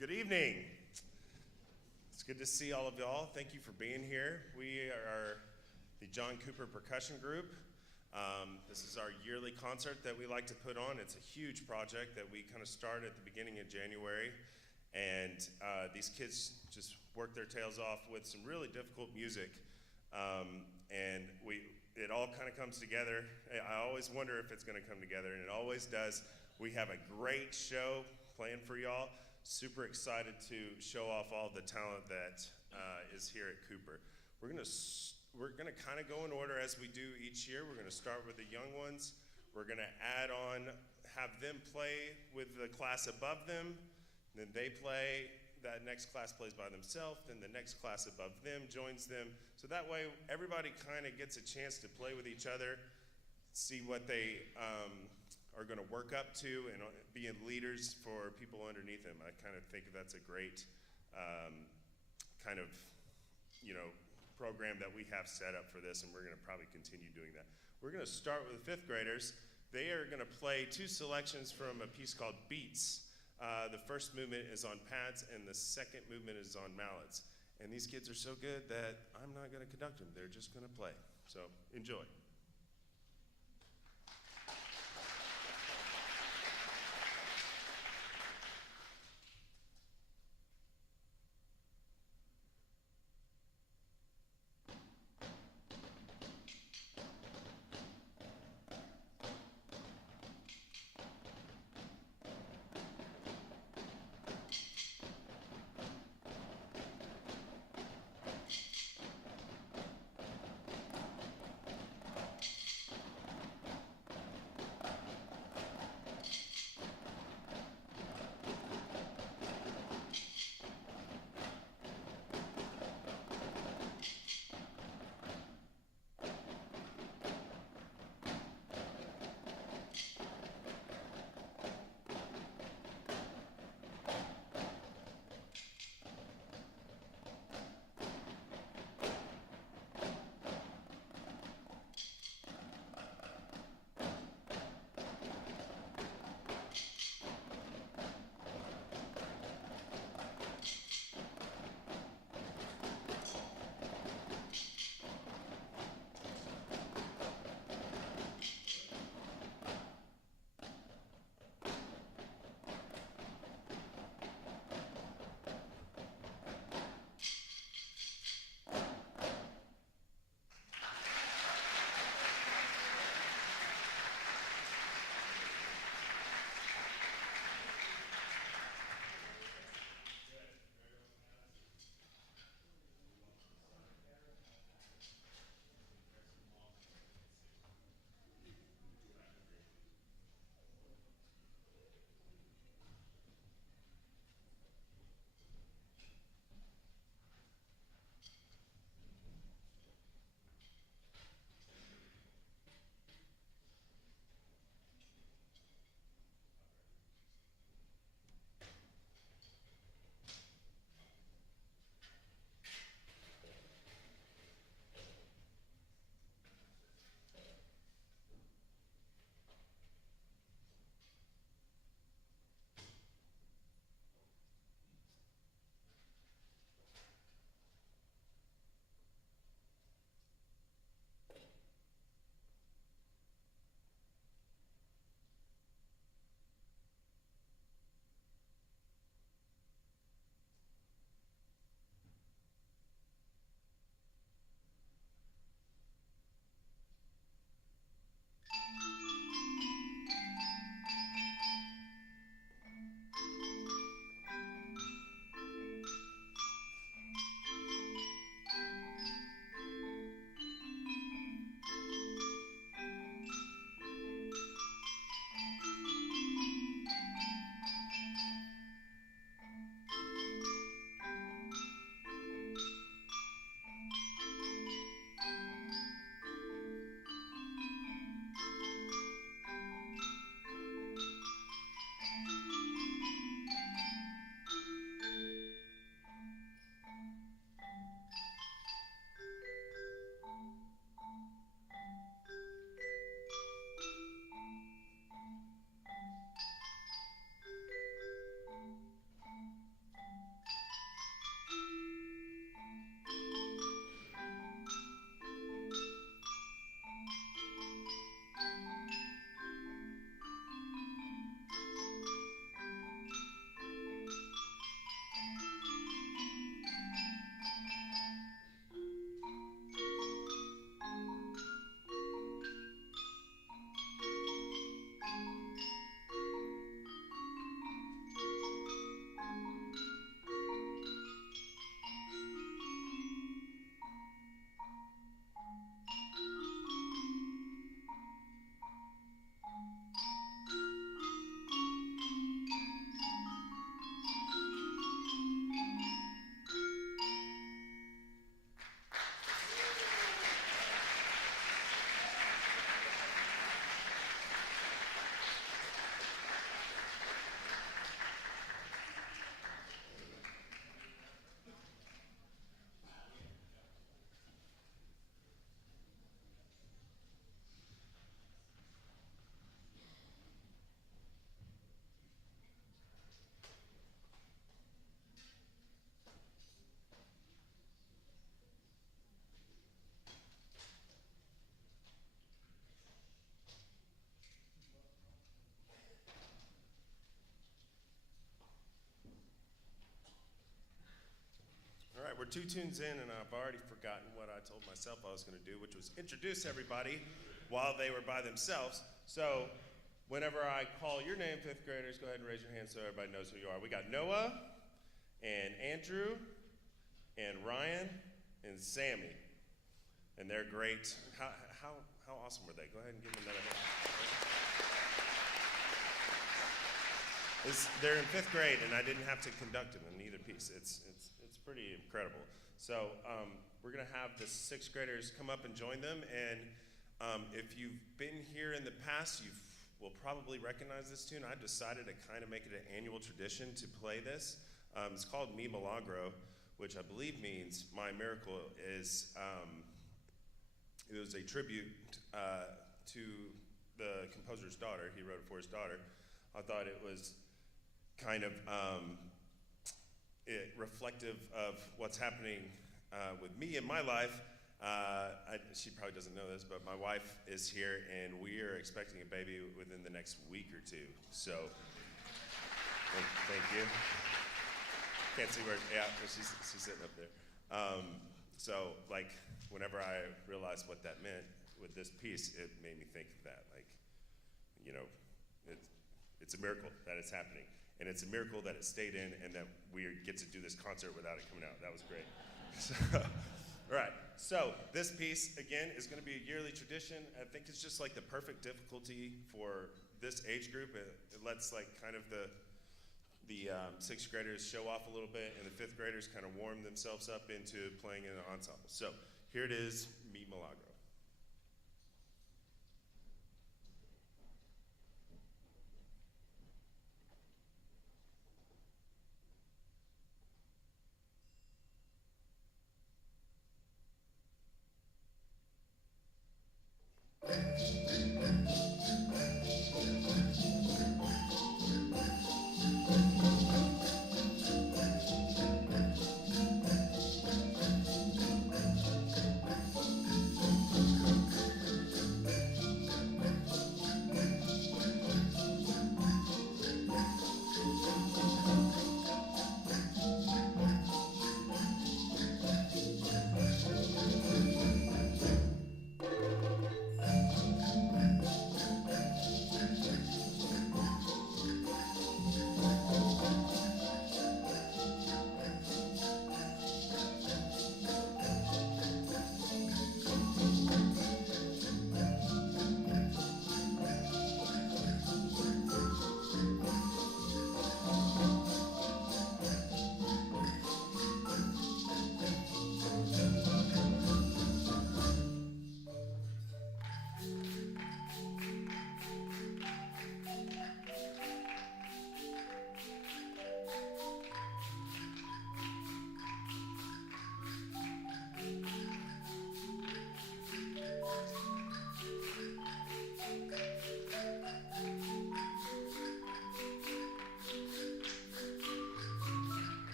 Good evening. It's good to see all of y'all. Thank you for being here. We are the John Cooper Percussion Group. This is our yearly concert that we like to put on. It's a huge project that we kind of started at the beginning of January. And these kids just work their tails off with some really difficult music. And it all kind of comes together. I always wonder if it's going to come together, and it always does. We have a great show planned for y'all. Super excited to show off all the talent that is here at Cooper. We're gonna kind of go in order as we do each year. We're gonna start with the young ones. We're gonna have them play with the class above them. Then they play. That next class plays by themselves. Then the next class above them joins them. So that way, everybody kind of gets a chance to play with each other, see what they are going to work up to, and being leaders for people underneath them. I kind of think that's a great kind of, program that we have set up for this, and we're going to probably continue doing that. We're going to start with the fifth graders. They are going to play two selections from a piece called Beats. The first movement is on pads, and the second movement is on mallets. And these kids are so good that I'm not going to conduct them. They're just going to play. So enjoy. right, we're 2 tunes in, and I've already forgotten what I told myself I was going to do, which was introduce everybody while they were by themselves. So whenever I call your name, 5th graders, go ahead and raise your hand so everybody knows who you are. We got Noah, and Andrew, and Ryan, and Sammy. And they're great. How awesome were they? Go ahead and give them another hand. They're in 5th grade, and I didn't have to conduct them in either piece. It's pretty incredible. So we're going to have the 6th graders come up and join them. And if you've been here in the past, you will probably recognize this tune. I've decided to kind of make it an annual tradition to play this. It's called Mi Milagro, which I believe means My Miracle. It was a tribute to the composer's daughter. He wrote it for his daughter. I thought it was kind of reflective of what's happening with me in my life. She probably doesn't know this, but my wife is here, and we are expecting a baby within the next week or 2. So, thank you. Can't see where, yeah, she's sitting up there. So, like, whenever I realized what that meant with this piece, it made me think of that. Like, you know, it's a miracle that it's happening. And it's a miracle that it stayed in and that we get to do this concert without it coming out. That was great. All right, so this piece, again, is going to be a yearly tradition. I think it's just like the perfect difficulty for this age group. It lets like kind of the 6th graders show off a little bit, and the 5th graders kind of warm themselves up into playing in an ensemble. So here it is, Mi Milagro.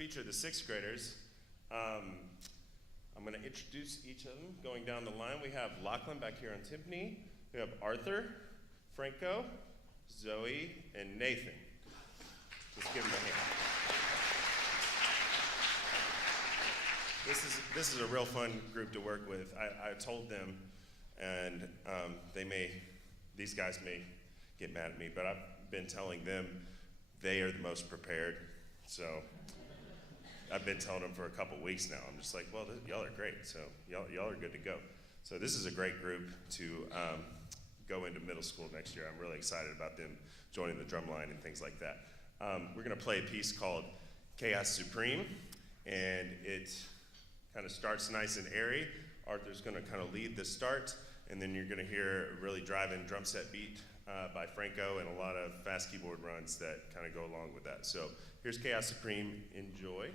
feature the sixth graders. I'm going to introduce each of them going down the line. We have Lachlan back here on timpani. We have Arthur, Franco, Zoe, and Nathan. Just give them a hand. This is a real fun group to work with. I told them, and these guys may get mad at me, but I've been telling them they are the most prepared. So I've been telling them for a couple weeks now. I'm just like, well, y'all are great, so y'all are good to go. So this is a great group to go into middle school next year. I'm really excited about them joining the drum line and things like that. We're going to play a piece called Chaos Supreme, and it kind of starts nice and airy. Arthur's going to kind of lead the start, and then you're going to hear a really driving drum set beat by Franco and a lot of fast keyboard runs that kind of go along with that. So here's Chaos Supreme. Enjoy.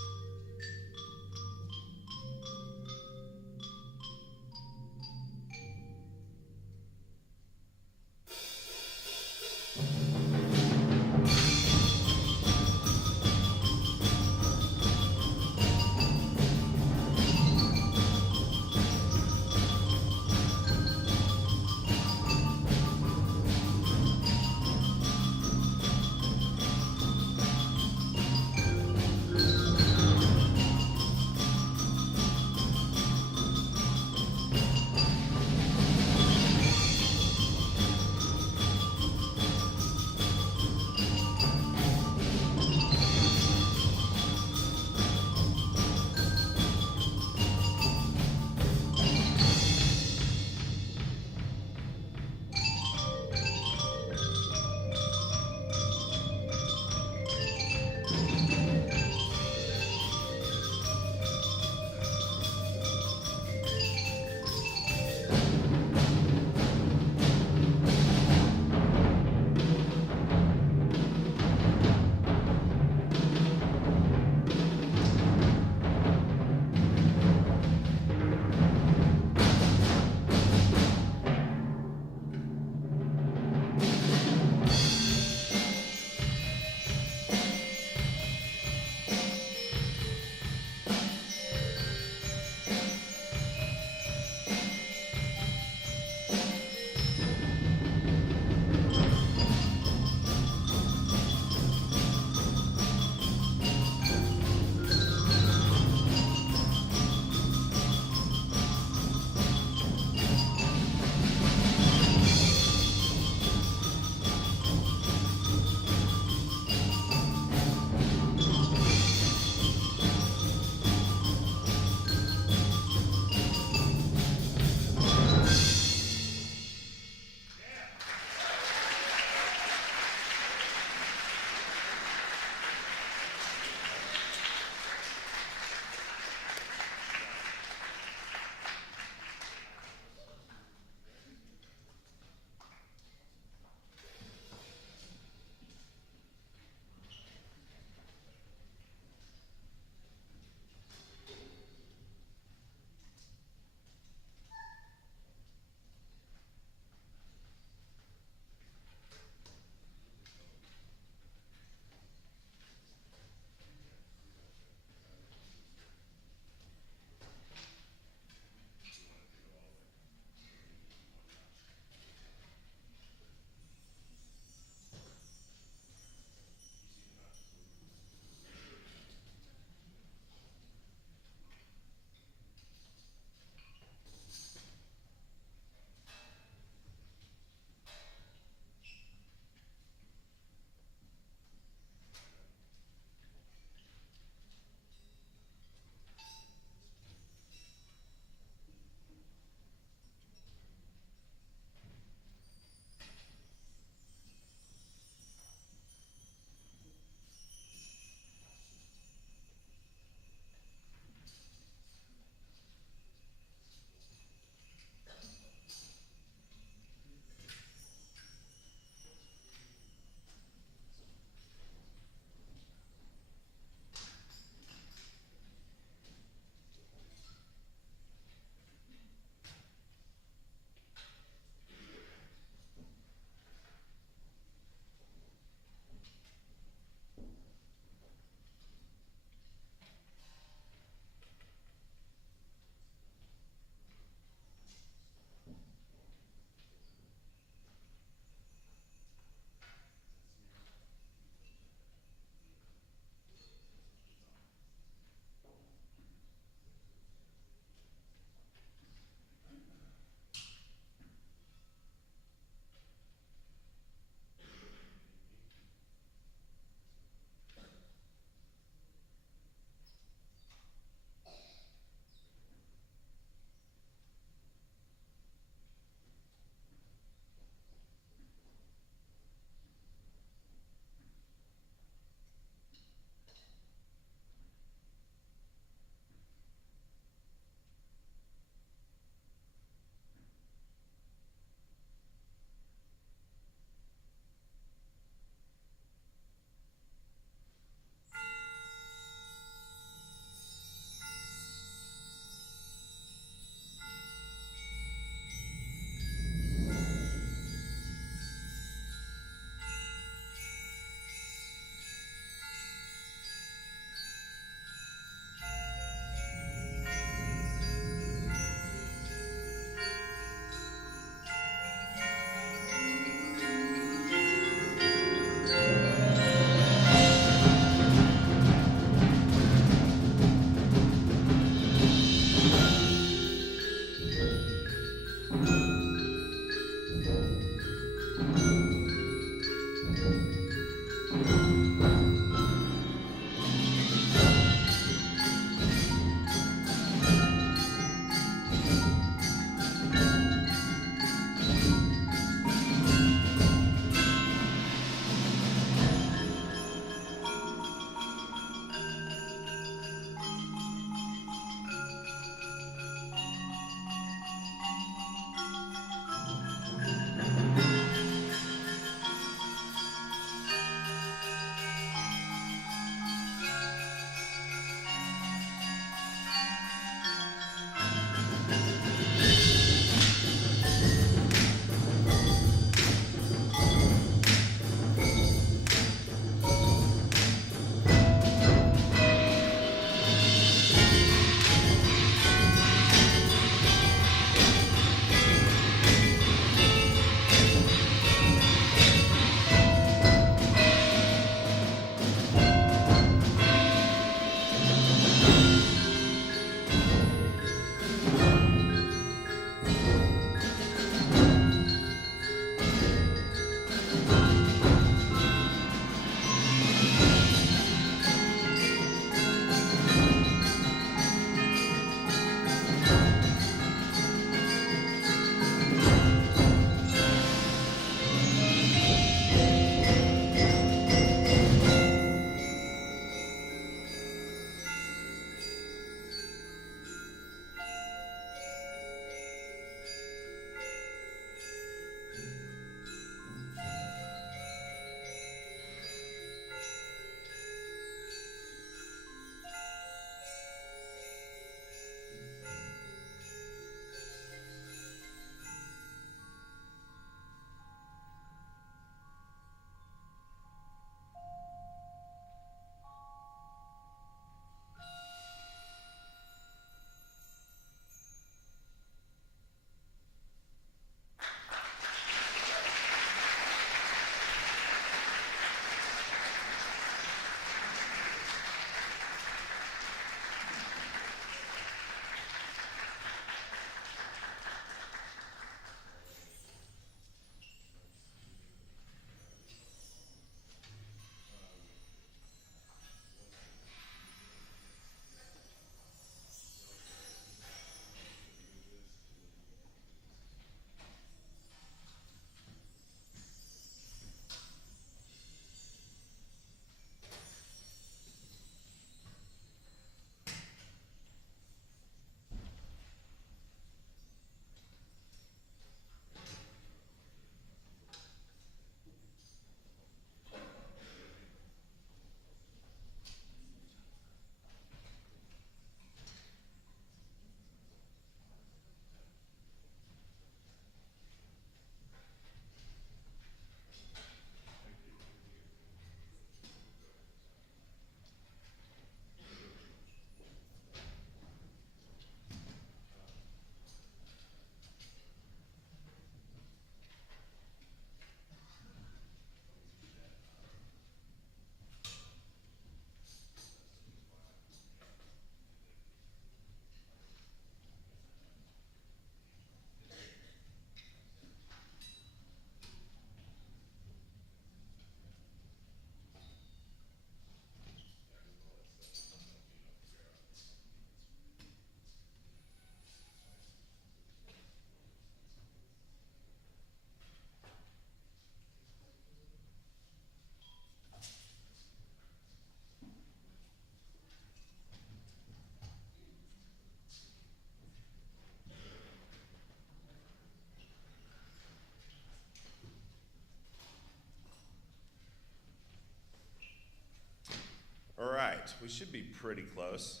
We should be pretty close,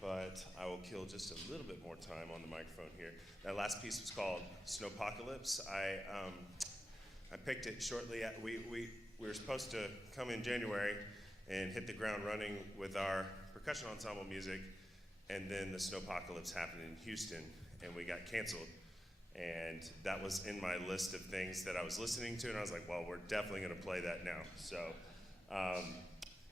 but I will kill just a little bit more time on the microphone here. That last piece was called Snowpocalypse. I picked it shortly. We were supposed to come in January and hit the ground running with our percussion ensemble music, and then the Snowpocalypse happened in Houston, and we got canceled. And that was in my list of things that I was listening to, and I was like, well, we're definitely going to play that now. So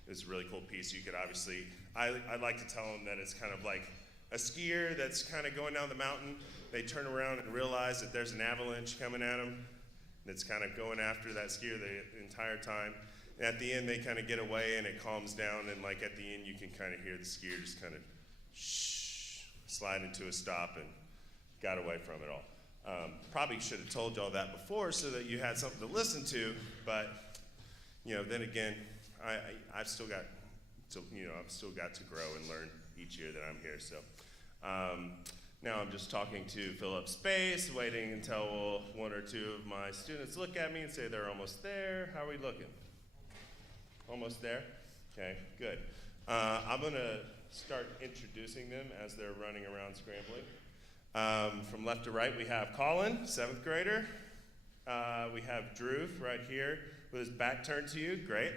it was a really cool piece. You could obviously, I like to tell them that it's kind of like a skier that's kind of going down the mountain. They turn around and realize that there's an avalanche coming at them, and it's kind of going after that skier the entire time. And at the end, they kind of get away, and it calms down, and like at the end, you can kind of hear the skier just kind of slide into a stop and got away from it all. Probably should have told y'all that before so that you had something to listen to, but then again, I've still got to grow and learn each year that I'm here. So now I'm just talking to fill up space, waiting until one or two of my students look at me and say they're almost there. How are we looking? Almost there? Okay, good. I'm going to start introducing them as they're running around scrambling. From left to right, we have Colin, 7th grader. We have Drew right here with his back turned to you. Great.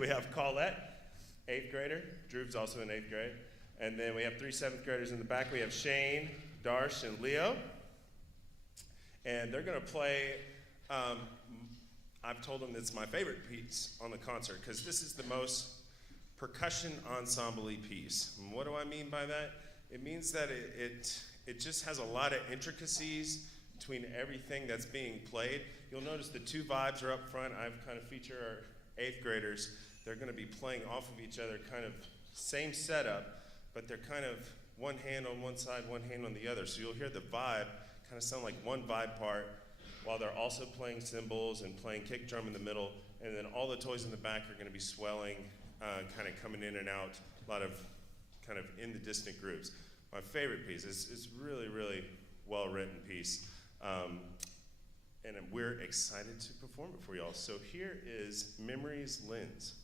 We have Colette, 8th grader. Drew's also in 8th grade. And then we have 3 7th graders in the back. We have Shane, Darsh, and Leo. And they're going to play, I've told them it's my favorite piece on the concert because this is the most percussion ensemble-y piece. And what do I mean by that? It means that it just has a lot of intricacies between everything that's being played. You'll notice the 2 vibes are up front. I've kind of featured our 8th graders. They're going to be playing off of each other, kind of same setup, but they're kind of one hand on one side, one hand on the other. So you'll hear the vibe kind of sound like one vibe part while they're also playing cymbals and playing kick drum in the middle, and then all the toys in the back are going to be swelling, kind of coming in and out, a lot of kind of in the distant groups. My favorite piece is really, really well-written piece. And we're excited to perform it for y'all. So here is Memories Lens.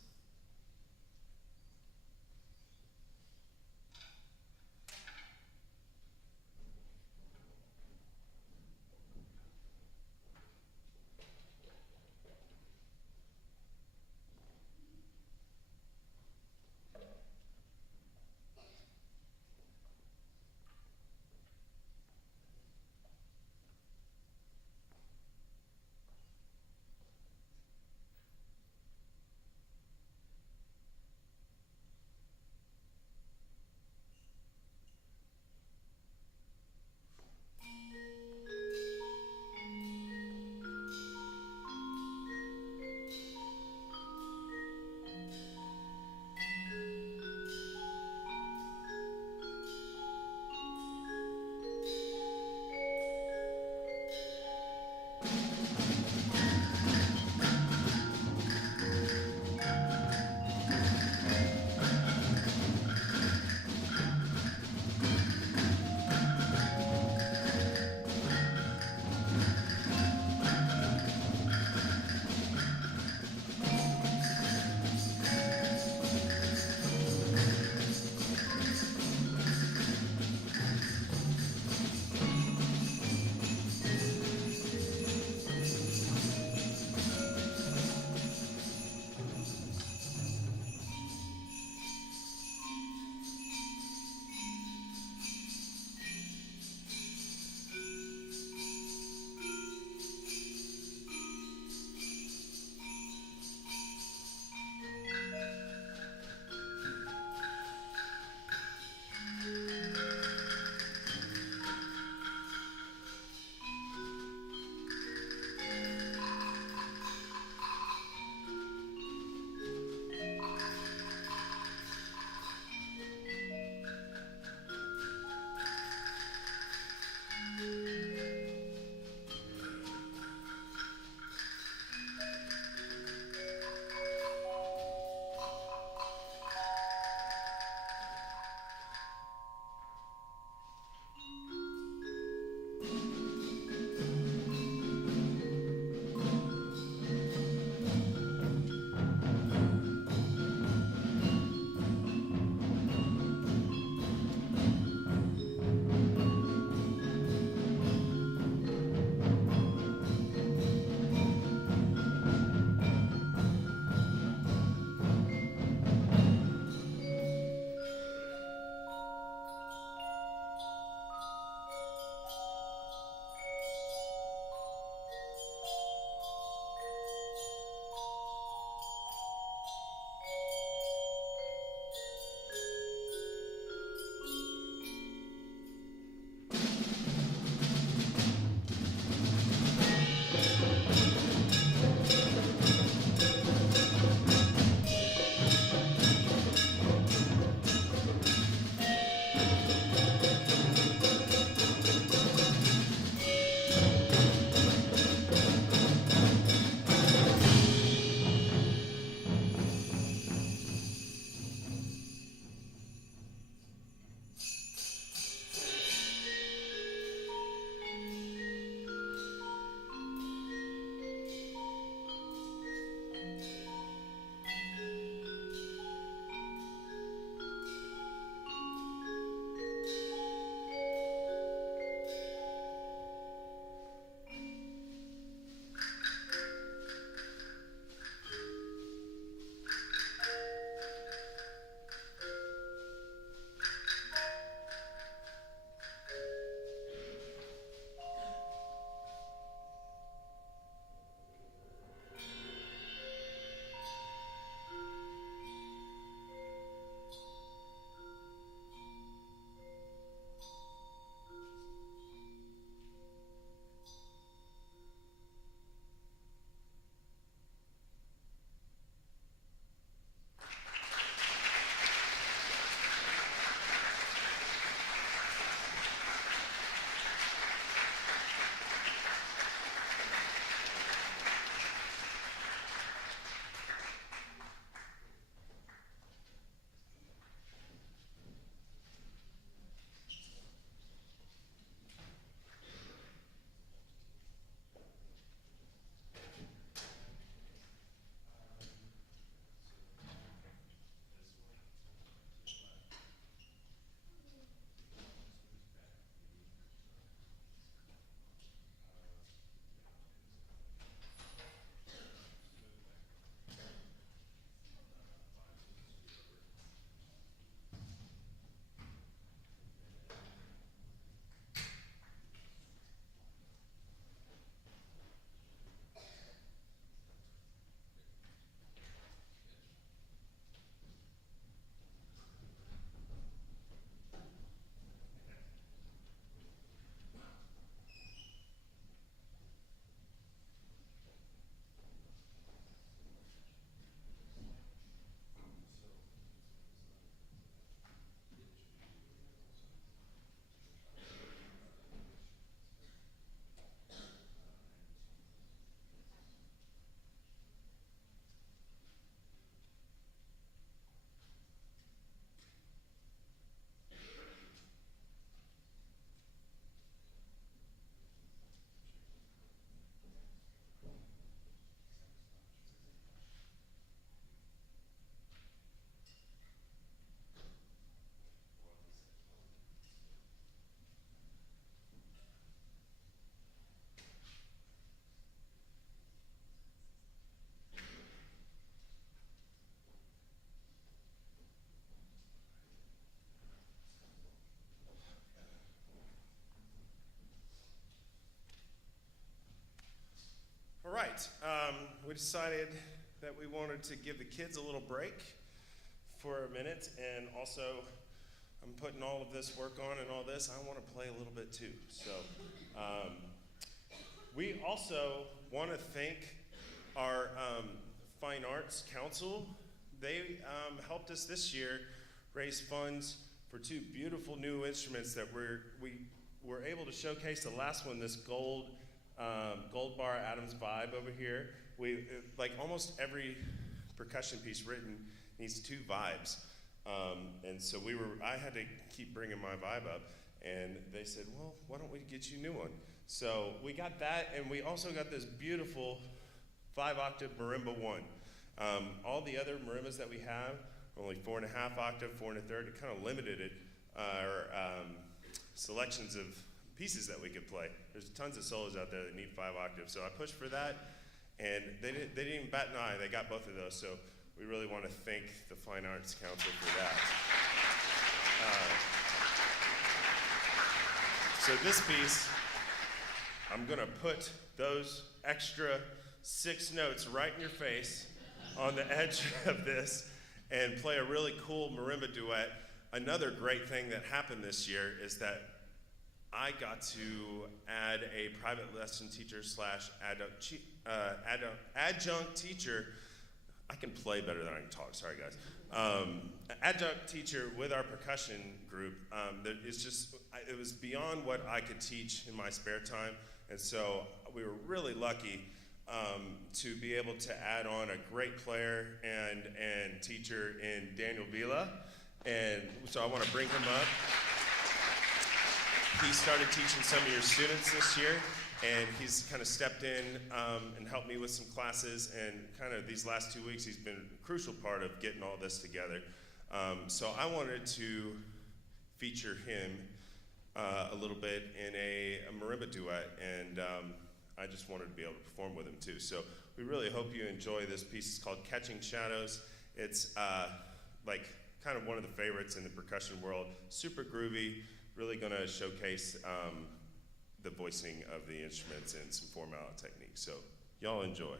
decided that we wanted to give the kids a little break for a minute, and also I'm putting all of this work on and all this. I want to play a little bit too. So we also want to thank our Fine Arts Council. They helped us this year raise funds for two beautiful new instruments that we were able to showcase. The last one, this gold bar Adams Vibe over here. Like almost every percussion piece written needs two vibes. And so I had to keep bringing my vibe up, and they said, well, why don't we get you a new one? So we got that, and we also got this beautiful 5-octave marimba 1. All the other marimbas that we have, only 4.5 octave, 4 1/3. It kind of limited it, our selections of pieces that we could play. There's tons of solos out there that need 5 octaves, so I pushed for that, and they didn't even bat an eye. They got both of those, so we really want to thank the Fine Arts Council for that. So this piece, I'm going to put those extra 6 notes right in your face on the edge of this and play a really cool marimba duet. Another great thing that happened this year is that I got to add a private lesson teacher slash adjunct teacher. I can play better than I can talk, sorry guys. Adjunct teacher with our percussion group. It was beyond what I could teach in my spare time, and so we were really lucky to be able to add on a great player and teacher in Daniel Vila, and so I want to bring him up. He started teaching some of your students this year, and he's kind of stepped in and helped me with some classes, and kind of these last 2 weeks he's been a crucial part of getting all this together. So I wanted to feature him a little bit in a marimba duet, and I just wanted to be able to perform with him too. So we really hope you enjoy this piece. It's called Catching Shadows. It's like kind of one of the favorites in the percussion world. Super groovy, really gonna showcase the voicing of the instruments and some formal techniques. So y'all enjoy.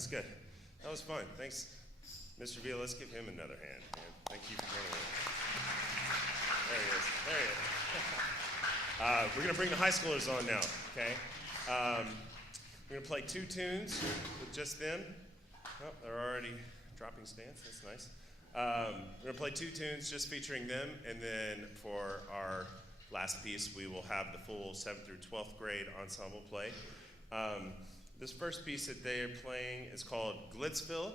that's good. That was fun. Thanks, Mr. Villa. Let's give him another hand, man. Thank you for coming in. There he is. There he is. We're going to bring the high schoolers on now, okay? We're going to play 2 tunes with just them. Oh, they're already dropping stance. That's nice. We're going to play 2 tunes just featuring them, and then for our last piece, we will have the full 7th through 12th grade ensemble play. This first piece that they are playing is called Glitzville.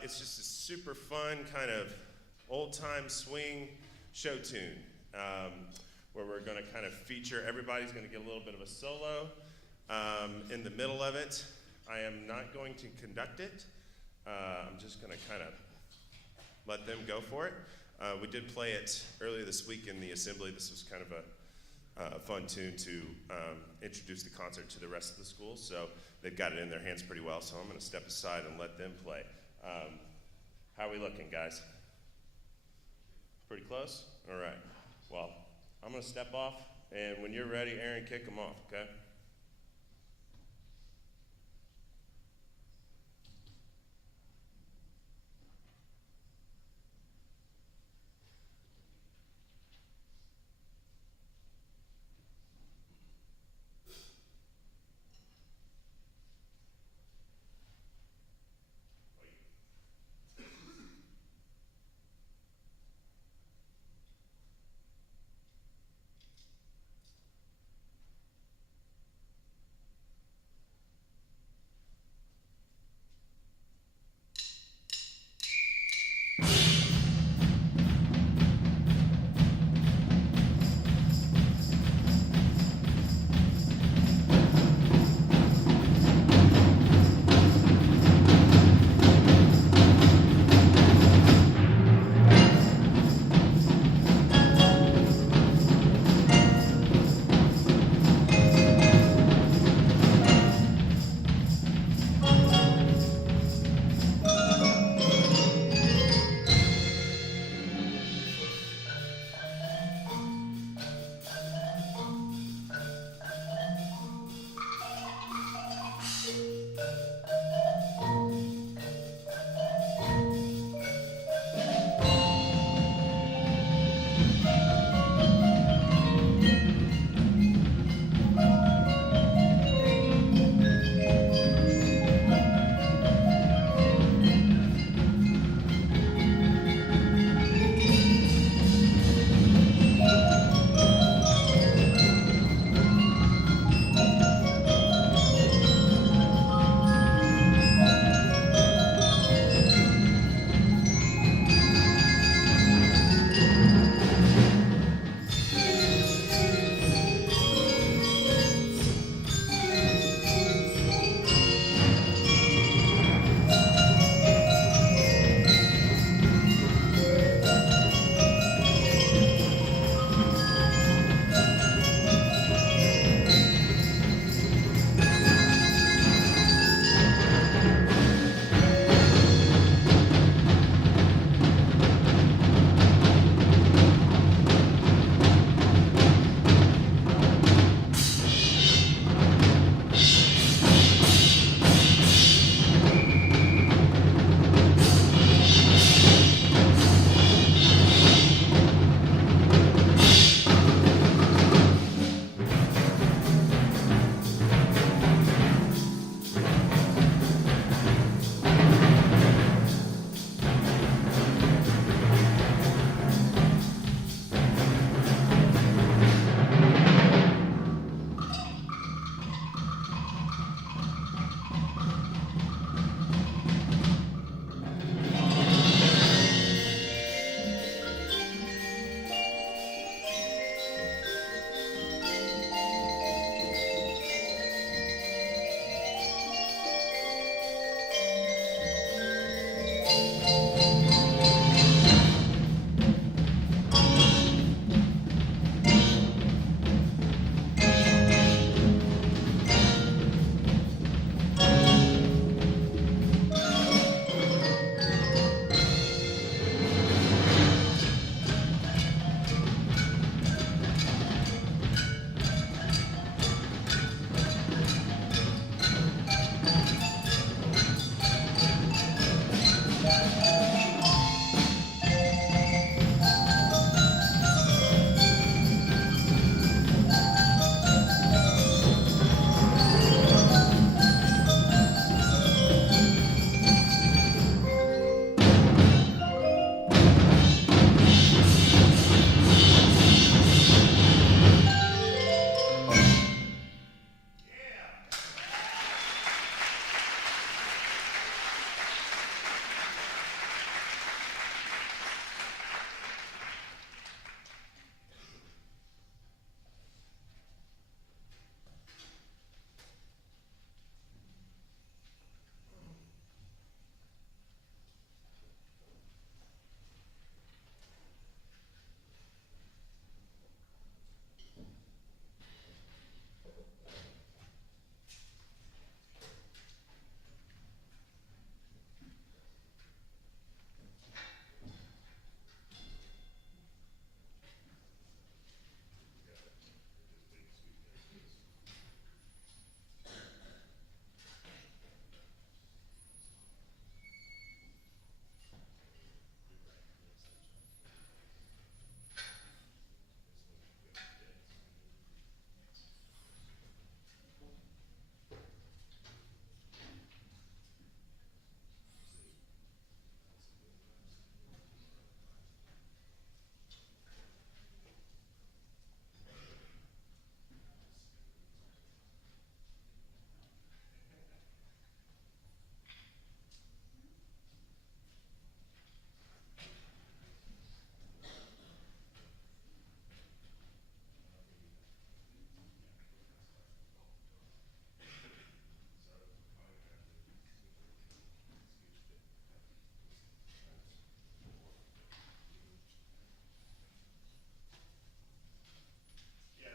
It's just a super fun kind of old-time swing show tune where we're going to kind of feature, everybody's going to get a little bit of a solo in the middle of it. I am not going to conduct it. I'm just going to kind of let them go for it. We did play it earlier this week in the assembly. This was kind of a fun tune to introduce the concert to the rest of the school. So they've got it in their hands pretty well. So I'm going to step aside and let them play. How are we looking, guys? Pretty close? All right. Well, I'm going to step off. And when you're ready, Aaron, kick them off, okay?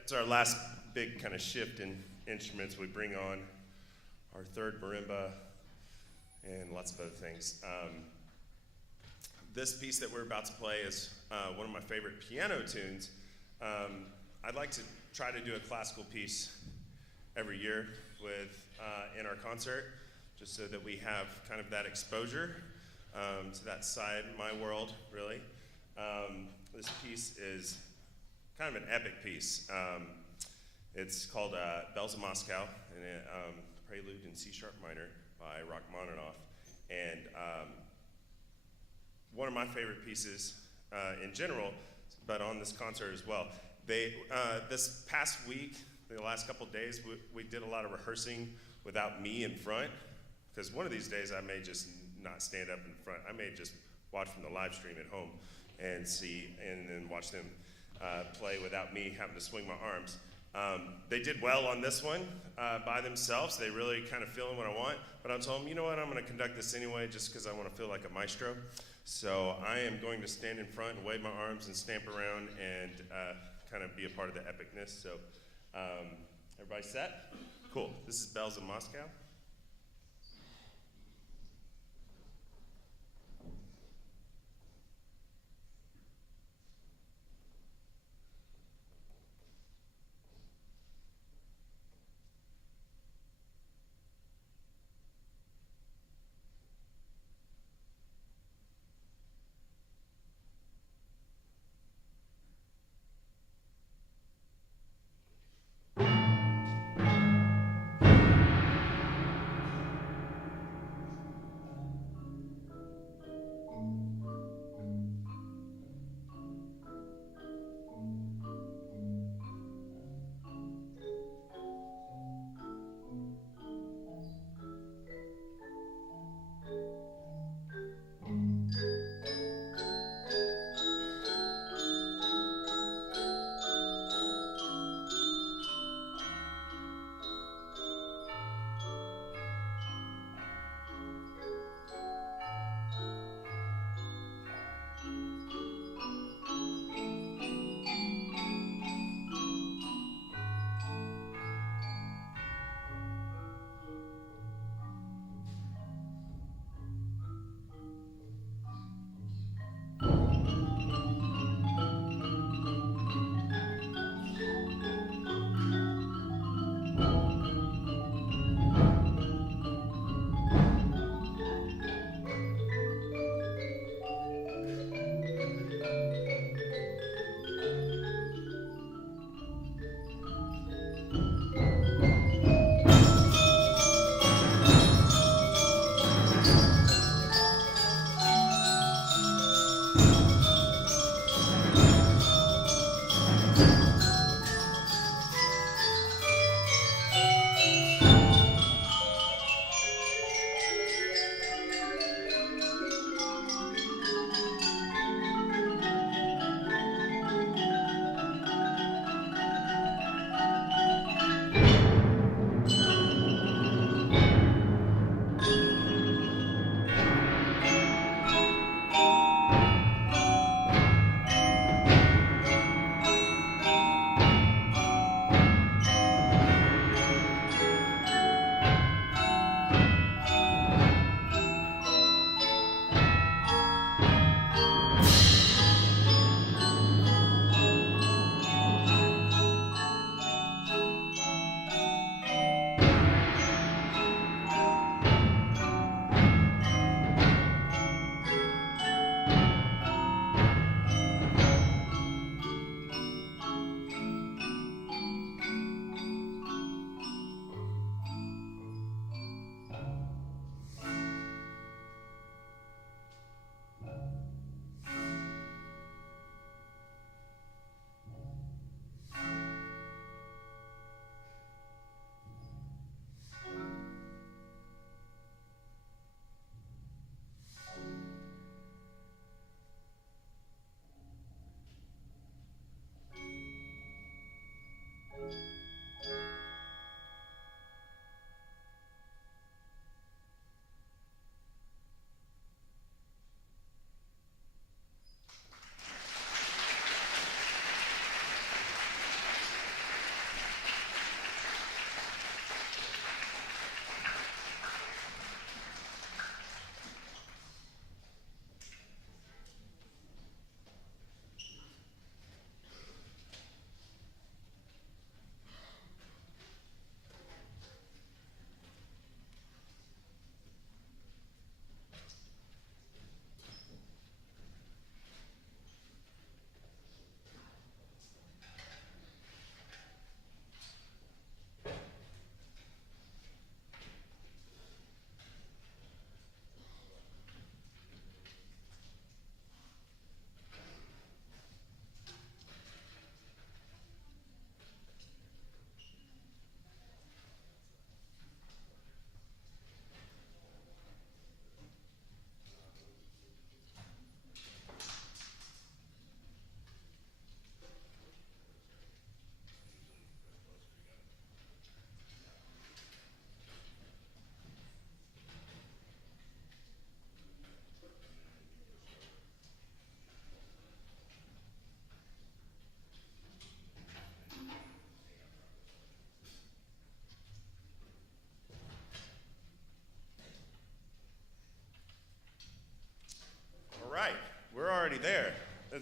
it's our last big kind of shift in instruments. We bring on our third marimba and lots of other things. This piece that we're about to play is one of my favorite piano tunes. I'd like to try to do a classical piece every year in our concert, just so that we have kind of that exposure to that side, my world, really. This piece is kind of an epic piece. It's called Bells of Moscow, and Prelude in C sharp minor by Rachmaninoff. And one of my favorite pieces in general, but on this concert as well. This past week, the last couple days, we did a lot of rehearsing without me in front, because one of these days I may just not stand up in front. I may just watch from the live stream at home and then watch them play without me having to swing my arms. They did well on this one by themselves. They really kind of feeling what I want, but I told them, you know what, I'm going to conduct this anyway just because I want to feel like a maestro. So I am going to stand in front and wave my arms and stamp around and kind of be a part of the epicness. So everybody set? Cool. This is Bells of Moscow.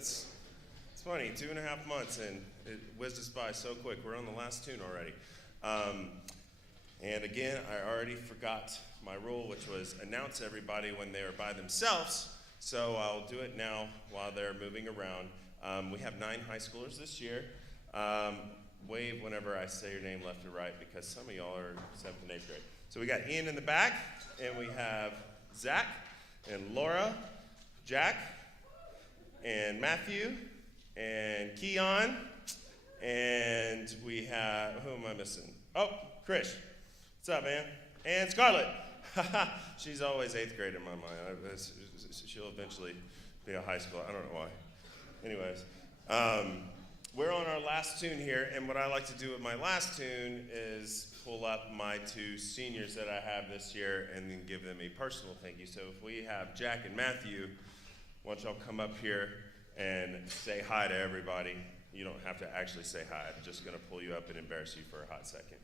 It's funny, 2.5 months, and it whizzed us by so quick. We're on the last tune already. And again, I already forgot my rule, which was announce everybody when they are by themselves. So I'll do it now while they're moving around. We have 9 high schoolers this year. Wave whenever I say your name left or right, because some of y'all are 7th and 8th grade. So we got Ian in the back, and we have Zach, and Laura, Jack, and Matthew, and Keon, and we have, who am I missing? Oh, Krish. What's up, man? And Scarlett. She's always 8th grade in my mind. She'll eventually be a high schooler. I don't know why. Anyways, we're on our last tune here, and what I like to do with my last tune is pull up my 2 seniors that I have this year and then give them a personal thank you. So if we have Jack and Matthew, why don't y'all come up here and say hi to everybody. You don't have to actually say hi. I'm just going to pull you up and embarrass you for a hot second.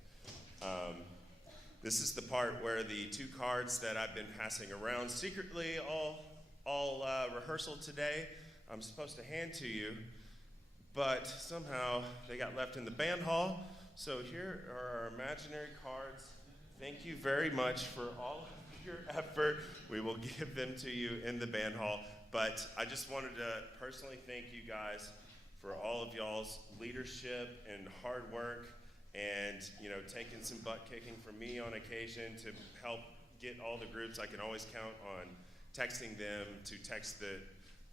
This is the part where the 2 cards that I've been passing around secretly all rehearsal today, I'm supposed to hand to you, but somehow they got left in the band hall. So here are our imaginary cards. Thank you very much for all of your effort. We will give them to you in the band hall. But I just wanted to personally thank you guys for all of y'all's leadership and hard work, and taking some butt kicking from me on occasion to help get all the groups. I can always count on texting them to text the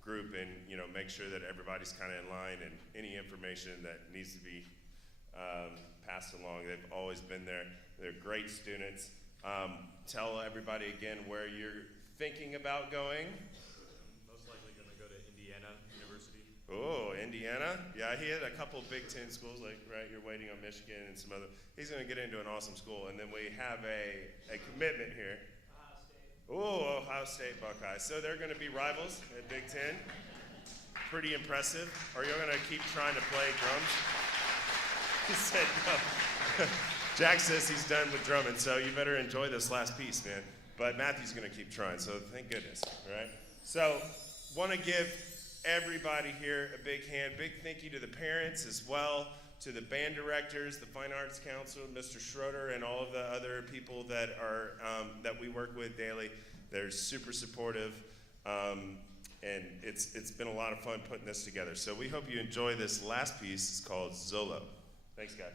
group and make sure that everybody's kind of in line, and any information that needs to be passed along. They've always been there. They're great students. Tell everybody again where you're thinking about going. Most likely going to go to Indiana University. Oh, Indiana? Yeah, he had a couple Big Ten schools, right, you're waiting on Michigan and some other. He's going to get into an awesome school. And then we have a commitment here. Oh, Ohio State Buckeyes. So they're going to be rivals at Big Ten. Pretty impressive. Are you going to keep trying to play drums? He said no. Jack says he's done with drumming, so you better enjoy this last piece, man. But Matthew's going to keep trying, so thank goodness, all right? So want to give everybody here a big hand. Big thank you to the parents as well, to the band directors, the Fine Arts Council, Mr. Schroeder, and all of the other people that are that we work with daily. They're super supportive, and it's been a lot of fun putting this together. So we hope you enjoy this last piece. It's called Zolo. Thanks, guys.